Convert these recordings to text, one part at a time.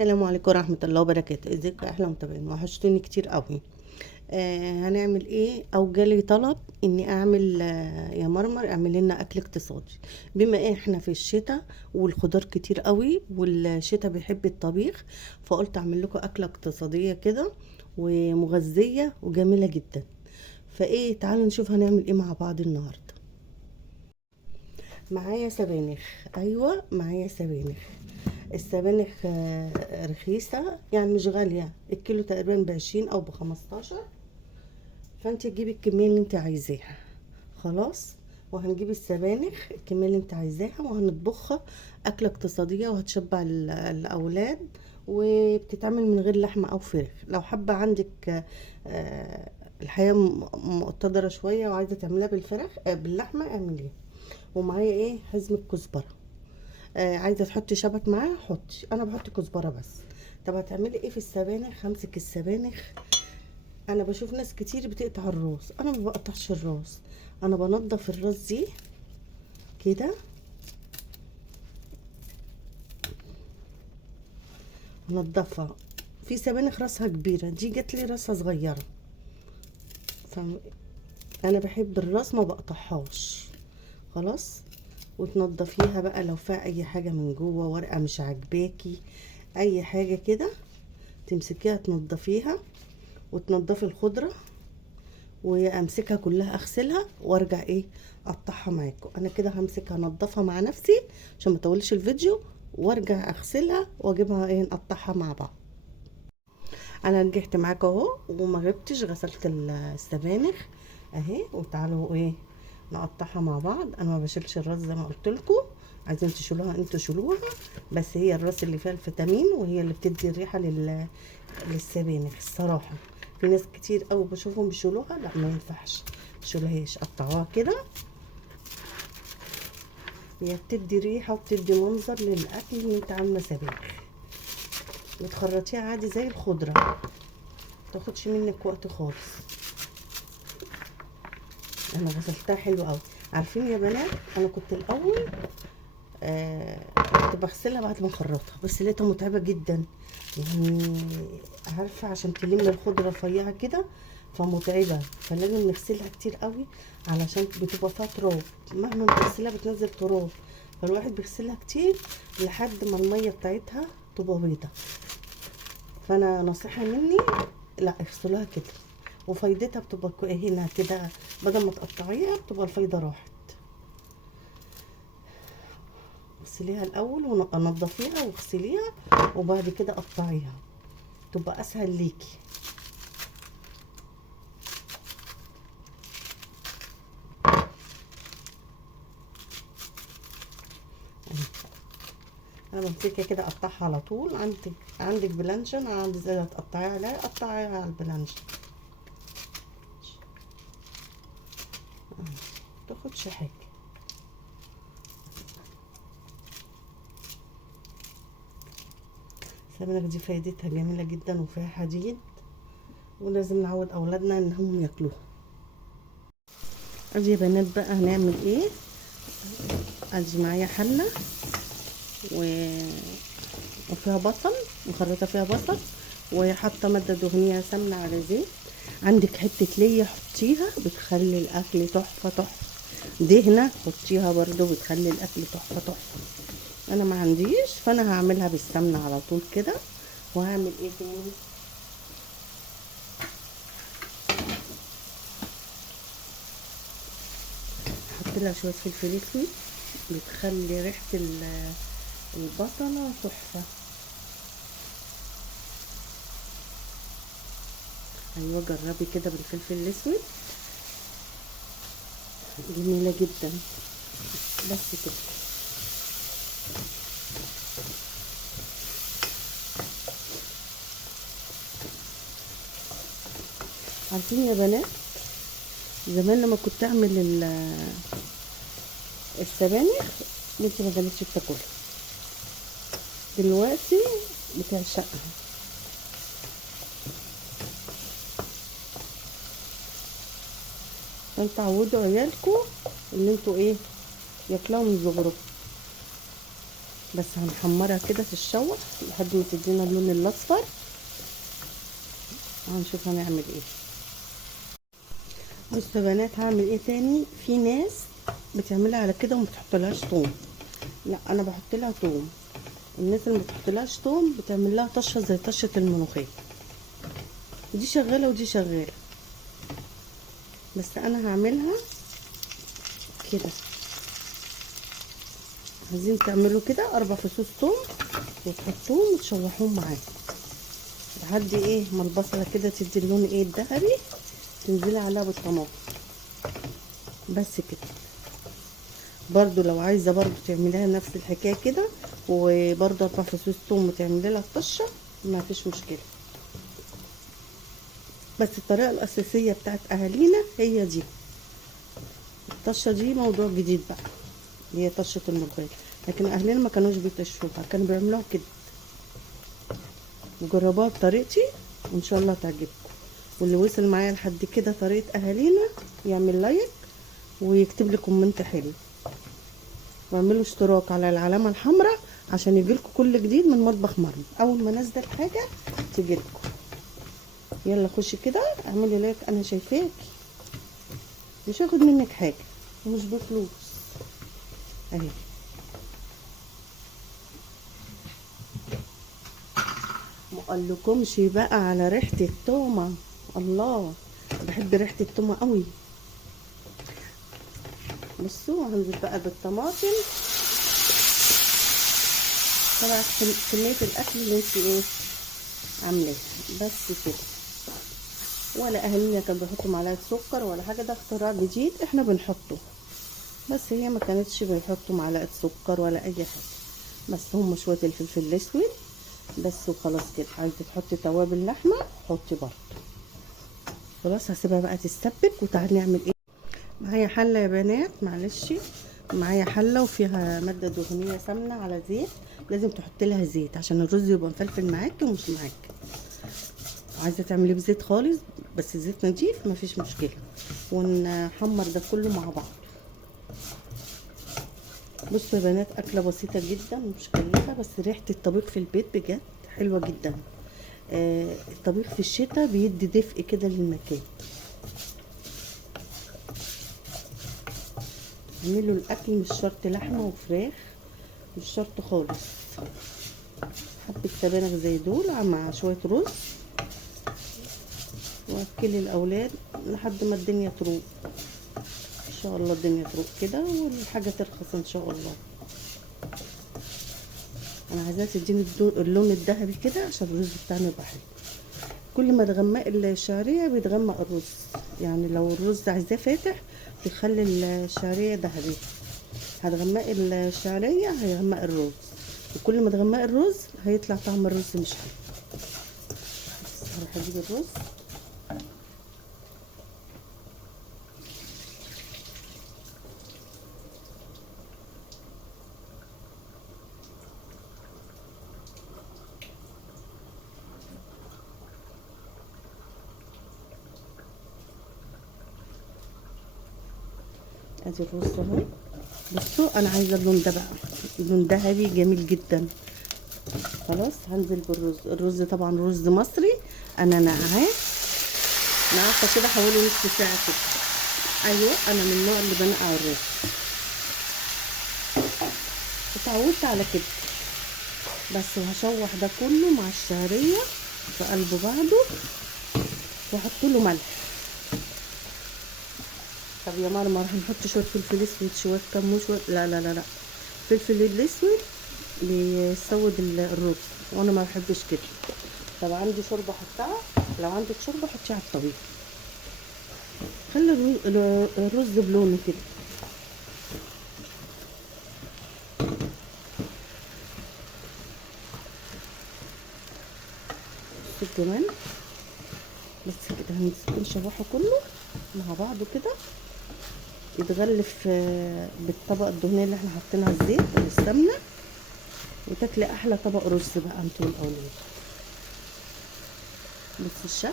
السلام عليكم ورحمة الله وبركاته. ازيكم يا احلى متابعين؟ وحشتوني كتير قوي. هنعمل ايه؟ او جالي طلب اني اعمل يا مرمر اعمل لنا اكل اقتصادي. بما احنا في الشتاء والخضار كتير قوي والشتاء بيحب الطبيخ، فقلت اعمل لكم اكلة اقتصادية كده ومغذية وجميلة جدا. فايه، تعالوا نشوف هنعمل ايه مع بعض النهاردة. معايا سبانخ. ايوه معايا سبانخ. السبانخ رخيصة، يعني مش غالية، الكيلو تقريبا ب20 او ب15. فانت تجيبي الكمية اللي انت عايزاها. خلاص. وهنجيب السبانخ الكمية اللي انت عايزاها وهنطبخها أكلة اقتصادية وهتشبع الأولاد. وبتتعمل من غير لحمة أو فراخ. لو حابة عندك الحياة مقتدرة شوية وعايزة تعملها بالفراخ باللحمة اعمليها. ومعايا ايه؟ حزمة كزبرة. عايزه تحطي شبت معاها حطي، انا بحط كزبره بس. طب هتعملي ايه في السبانخ؟ همسك السبانخ. انا بشوف ناس كتير بتقطع الراس، انا ما بقطعش الراس. انا بنضف الراس دي كده. انضفها. في سبانخ راسها كبيره، دي جات لي راسها صغيره. انا بحب الراس ما بقطعهاش. خلاص. وتنضفيها بقى لو فيها اي حاجه من جوه، ورقه مش عاجباكي، اي حاجه كده تمسكيها تنضفيها. وتنضفي الخضره وامسكها كلها اغسلها وارجع ايه اقطعها معاكم. انا كده همسكها انضفها مع نفسي عشان ما اطولش الفيديو، وارجع اغسلها واجيبها ايه نقطعها مع بعض. انا رجعت معاكم اهو وما غبتش، غسلت السبانخ اهي. وتعالوا ايه نقطعها مع بعض. انا ما بشيلش الراس زي ما قلت لكم، عايزين تشيلوها انتوا شيلوها، بس هي الراس اللي فيها الفيتامين وهي اللي بتدي الريحه للسبانخ الصراحه. في ناس كتير قوي بشوفهم بيشيلوها، لا ما ينفعش تشيلوهاش، قطعوها كده. هي بتدي ريحه وبتدي منظر للاكل اللي انت عامله سبانخ. وتخرطيها عادي زي الخضره، متاخدش منك وقت خالص. انا غسلتها حلو قوي. عارفين يا بنات، انا كنت الاول كنت بغسلها بعد ما اخرطها، بس لقيتها متعبه جدا. يعني عارفه عشان تلم الخضره رفيعه كده فمتعبه، فلازم نغسلها كتير قوي علشان بتبقى فيها تراب. مهما بتغسلها بتنزل تراب، فالواحد بيغسلها كتير لحد ما الميه بتاعتها تبقى بيضه. فانا نصيحه مني، لا اغسلوها كده. وفايدتها بتبقى هنا كده، بدل ما تقطعيها بتبقى الفايده راحت. اغسليها الاول ونضفيها واغسليها، وبعد كده قطعيها تبقى اسهل ليكي. انا بمسكها كده اقطعها على طول. عندك بلانشن، عندي زي تقطعيها عليها قطعيها على البلانشن، متاخدش حاجه. السمنة دي فايدتها جميله جدا وفيها حديد، ولازم نعود اولادنا انهم ياكلوها. ادي يا بنات بقى هنعمل ايه. ادي معايا حله وفيها بصل، مخرطه فيها بصل، وحاطه ماده دهنيه سمنه على زيت. عندك حته ليا حطيها بتخلي الاكل تحفه تحفه. دهنه حطيها برضو بتخلي الاكل تحفه تحفه. انا ما عنديش، فانا هعملها بالسمنه على طول كده. وهعمل ايه تاني؟ احط لها شويه فلفل اسود بتخلي ريحه البصله تحفه. ايوه جربي كده بالفلفل الاسود، جميله جدا. بس كده. عارفين يا بنات، زمان لما كنت اعمل السبانخ بنتي ما كانتش بتاكلها، دلوقتي بتعشقها. فانتوا عودوا عيالكم ان انتوا ايه ياكلوها من صغرهم. بس هنحمرها كده في الشوح لحد ما تدينا اللون الاصفر. هنشوف هنعمل ايه. بصوا يا بنات، هعمل ايه تاني. في ناس بتعملها على كده وما بتحطلهاش توم، لا انا بحط لها توم. الناس اللي ما بتحطلهاش توم بتعمل لها طشه زي طشه الملوخيه، دي شغاله ودي شغاله، بس انا هعملها كده. عايزين تعملوا كده 4 فصوص توم وتحطوهم وتشوحوهم معاه لحد ايه ما البصله كده تدي اللون ايه الذهبي، تنزلي عليها بالطماطم بس كده. برضو لو عايزه برضو تعمليها نفس الحكايه كده، وبرضو 4 فصوص توم وتعملي لها الطشه، ما فيش مشكله. بس الطريقه الاساسيه بتاعت اهالينا هي دي. الطشه دي موضوع جديد بقى، هي طشه الملوخيه، لكن اهلنا ما كانوش بيطشوها، كانوا بيعملوها كده. جربوها بطريقتي وان شاء الله تعجبكم. واللي وصل معايا لحد كده طريقه اهالينا يعمل لايك ويكتب لي كومنت حلو، واعملوا اشتراك على العلامه الحمراء عشان يجيلكم كل جديد من مطبخ مريم. اول ما انزل حاجه تجيلكم. يلا خشي كده اعملي لايك، انا شايفاكي، مش هاخد منك حاجه ومش بفلوس اهي. مقلكمش بقى على ريحه التومه، الله بحب ريحه التومه قوي. بصوا هنزل بقى بالطماطم. طبعا كميه الاكل اللي انت ايه عاملاه بس كده. ولا اهالينا كانوا بيحطوا معلقه سكر ولا حاجه، ده اختراع جديد احنا بنحطه، بس هي ما كانتش بيحطوا معلقه سكر ولا اي حاجه. بس هم شويه الفلفل الاسود بس وخلاص كده. عايزه تحطي توابل لحمه حطي برضه. خلاص هسيبها بقى تتسبك وتعالي نعمل ايه. معايا حله يا بنات، معلش معايا حله وفيها ماده دهنيه سمنه على زيت. لازم تحطي لها زيت عشان الرز يبقى مفلفل معاكي ومش معاكي. عايزه تعمليه بزيت خالص بس زيت نضيف مفيش مشكله. ونحمر ده كله مع بعض. بصوا يا بنات، اكله بسيطه جدا ومش مكلفه، بس ريحه الطبيخ في البيت بجد حلوه جدا. الطبيخ في الشتاء بيدي دفء كده للمكان. اعملوا الاكل مش شرط لحمه وفراخ، مش شرط خالص. حبه سبانخ زي دول مع شويه رز، واكلي الاولاد لحد ما الدنيا تروق. ان شاء الله الدنيا تروق كده والحاجه ترخص ان شاء الله. انا عايزاها تديني اللون الذهبي كده عشان الرز بتاعنا يبقى حلو. كل ما تغمق الشعريه بيتغمق الرز، يعني لو الرز عايزاه فاتح تخلي الشعريه ذهبي، هتغمقي الشعريه هيغمق الرز، وكل ما تغمقي الرز هيطلع طعم الرز مش حلو. بس هروح اجيب الرز. ادي الرز اهو. بصوا انا عايزه اللون ده بقى، اللون ذهبي جميل جدا. خلاص هنزل بالرز. الرز طبعا رز مصري، انا نقعه كده حوالي نص ساعه كده. ايوه انا من النوع اللي بنقع الرز، اتعودت على كده. بس وهشوح ده كله مع الشعريه في قلب بعضه واحط له ملح. طب يا مرمى راح نحط شويه فلفل اسود، شويه كمون، شويه لا لا لا لا، الفلفل الاسود بيسود الرز وانا ما بحبش كده. طب عندي شوربه احطها، لو عندك شوربه حطيها على الطبيخ، خلي الرز بلونه كده. بس كمان بس كده هنشوحه كله مع بعضه كده يتغلف بالطبقه الدهنيه اللي احنا حاطينها الزيت والسمنه، وتاكلي احلى طبق رز بقى انتوا والاولاد. بس الشكل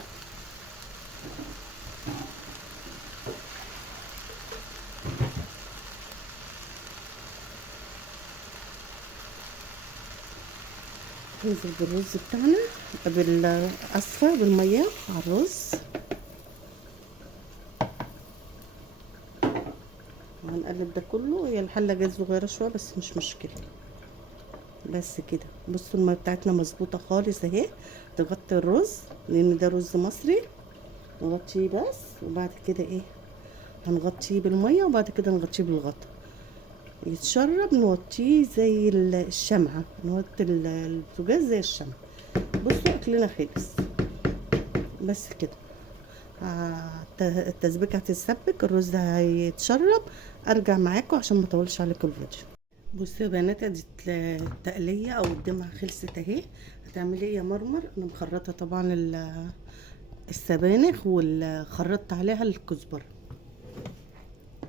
ننزل بالرز بتاعنا بالاسفة بالمية على الرز، وهنقلب ده كله. هي الحلة جت صغيرة شوية بس مش مشكلة. بس كده بصوا المية بتاعتنا مظبوطة خالص اهي. تغطي الرز لان ده رز مصري، نغطيه بس. وبعد كده ايه، هنغطيه بالمية وبعد كده نغطيه بالغطا يتشرب. نوطيه زي الشمعة، نوطي البوتاجاز زي الشمعة. بصوا اكلنا خلص. بس كده التسبيكة هتتسبك، الرز هيتشرب. ارجع معاكم عشان ما اطولش عليكم الفيديو. بصوا يا بنات، ادي التقليه او الدمعه خلصت اهي. هتعملي ايه يا مرمر؟ انا مخرطه طبعا السبانخ، وخرطت عليها الكزبره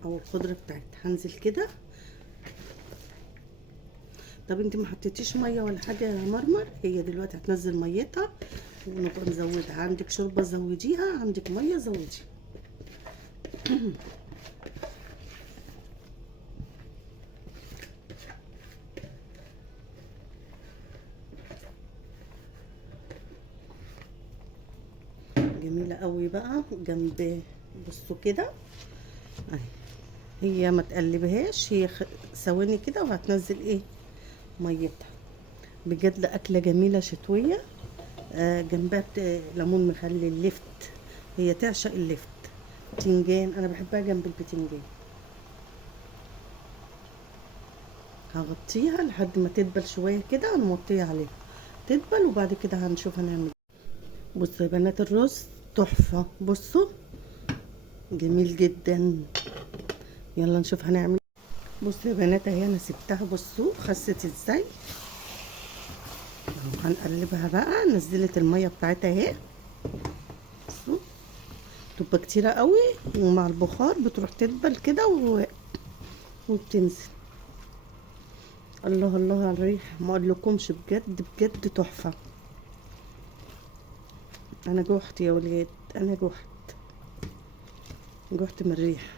او الخضره بتاعتها. هنزل كده. طب انت ما حطيتيش ميه ولا حاجه يا مرمر؟ هي دلوقتي هتنزل ميتها ونبقى نزودها. عندك شوربه زوديها، عندك ميه زوديها. جميله قوي بقى جنب. بصوا كده اهي. هي ما تقلبهاش، هي ثواني كده وهتنزل ايه ميتها. بجد اكله جميله شتويه. جنبها ليمون مخلي اللفت. هي تعشق اللفت. بتنجان انا بحبها جنب البتنجان. هغطيها لحد ما تدبل شويه كده، هنوطيها عليها تدبل وبعد كده هنشوف هنعمل. بصوا يا بنات الرز تحفه. بصوا جميل جدا. يلا نشوف هنعمل. بصوا يا بنات اهي انا سبتها. بصوا خست ازاي. هنقلبها بقى. نزلت الميه بتاعتها اهي. بصوا تبقى كتيره قوي ومع البخار بتروح تدبل كده وبتنزل. الله الله على الريح، ما اقولكمش بجد بجد تحفه. انا جوحت يا ولاد، انا جوحت من الريح.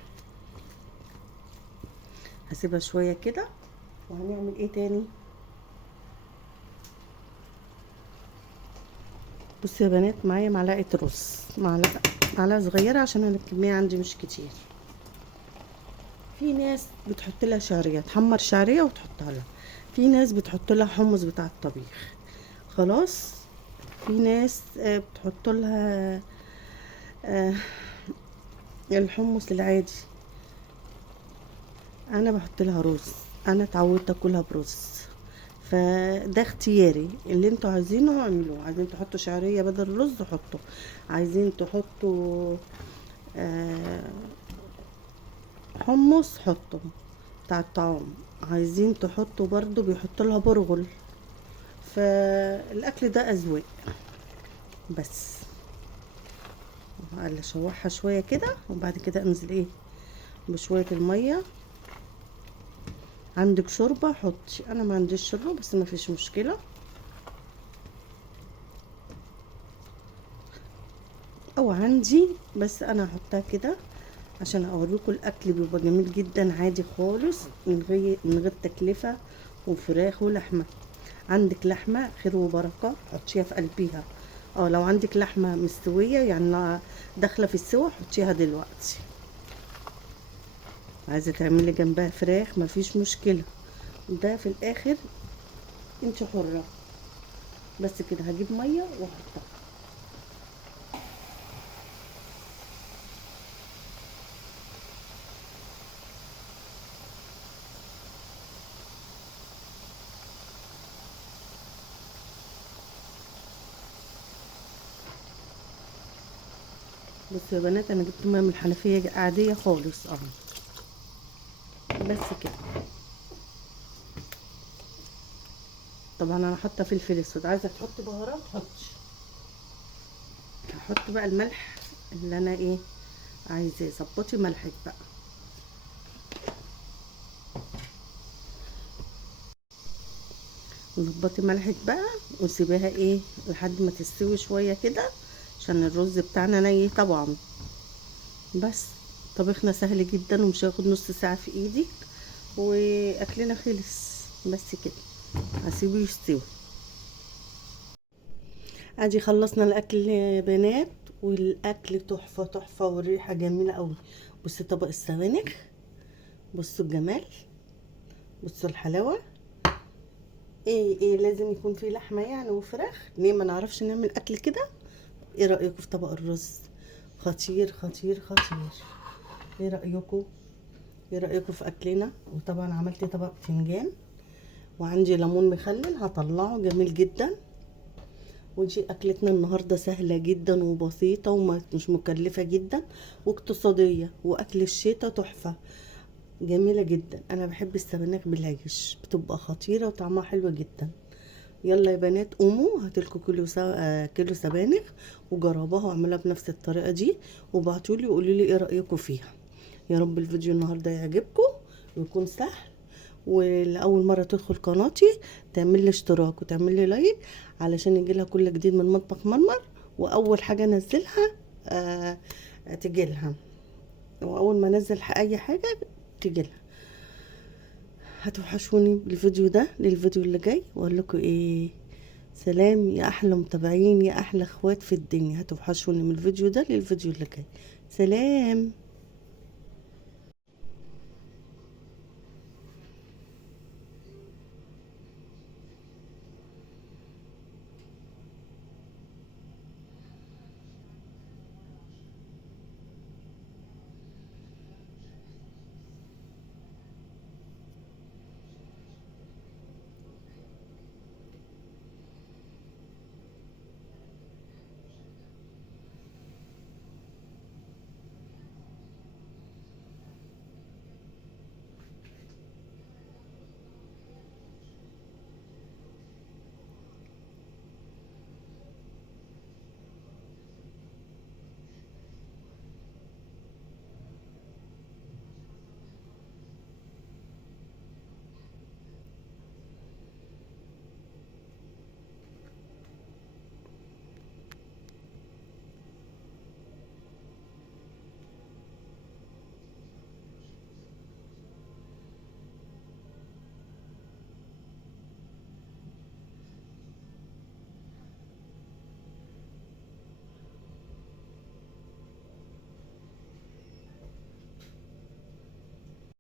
هسيبها شويه كده. وهنعمل ايه تاني؟ بصوا يا بنات، معايا معلقه رز، معلقه صغيره عشان انا الكميه عندي مش كتير. في ناس بتحط لها شعريه، تحمر شعريه وتحطها لها. في ناس بتحط لها حمص بتاع الطبيخ. خلاص. في ناس بتحط لها الحمص العادي. انا بحط لها رز. انا اتعودت اكلها برز. فده اختياري، اللي انتوا عايزينه اعملوه. عايزين تحطوا شعريه بدل الرز حطوا. عايزين تحطوا حمص حطوا بتاع الطعام. عايزين تحطوا برضو بيحطوا لها برغل. فالاكل ده اذواق بس. اشوحها شويه كده وبعد كده انزل ايه بشويه الميه. عندك شوربه حطي، انا ما عنديش شوربه بس ما فيش مشكله. او عندي بس انا هحطها كده عشان اوريكم الاكل بيبقى جميل جدا عادي خالص من غير تكلفه. وفراخ ولحمه. عندك لحمه خير وبركه حطيها في قلبيها. لو عندك لحمه مستويه يعني داخله في السوا حطيها دلوقتي. عايزه تعملي جنبها فراخ مفيش مشكله. ده في الاخر انت حره. بس كده هجيب ميه واحطها. بصوا يا بنات انا جبت ميه من الحنفيه عاديه خالص بس كده. طبعا انا حاطه فلفل اسود. عايزه تحطي بهارات حطي. هحط بقى الملح اللي انا ايه عايزاه. ظبطي ملحك بقى. ظبطي ملحك بقى وسيبيها ايه لحد ما تستوي شويه كده عشان الرز بتاعنا ني طبعا. بس طبخنا سهل جدا ومش هياخد نص ساعه في ايدك واكلنا خلص. بس كده هسيبه يستوي. ادي خلصنا الاكل يا بنات، والاكل تحفه تحفه والريحه جميله قوي. بصوا طبق السبانخ، بصوا الجمال، بصوا الحلاوه. ايه لازم يكون فيه لحمه يعني وفراخ، ليه ما نعرفش نعمل اكل كده؟ ايه رايكم في طبق الرز؟ خطير خطير خطير. ايه رايكم؟ ايه رايكم في اكلنا؟ وطبعا عملت طبق بتنجان، وعندي ليمون مخلل هطلعه جميل جدا. ودي اكلتنا النهارده سهله جدا وبسيطه ومش مكلفه جدا واقتصاديه، واكل الشتاء تحفه جميله جدا. انا بحب السبانخ بالعيش، بتبقى خطيره وطعمها حلو جدا. يلا يا بنات قوموا هاتلكوا كيلو سبانخ وجربوها واعملوها بنفس الطريقه دي، وابعتولي وقولوا لي ايه رايكم فيها. يا رب الفيديو النهارده يعجبكم ويكون سهل. ولاول مره تدخل قناتي تعمل لي اشتراك وتعمل لي لايك علشان يجيلها كل جديد من مطبخ مرمر، واول حاجه انزلها تجيلها، واول ما انزل اي حاجه تجيلها. هتوحشوني بالفيديو ده للفيديو اللي جاي، واقول لكم ايه، سلام يا احلى متابعين يا احلى اخوات في الدنيا. هتوحشوني من الفيديو ده للفيديو اللي جاي. سلام.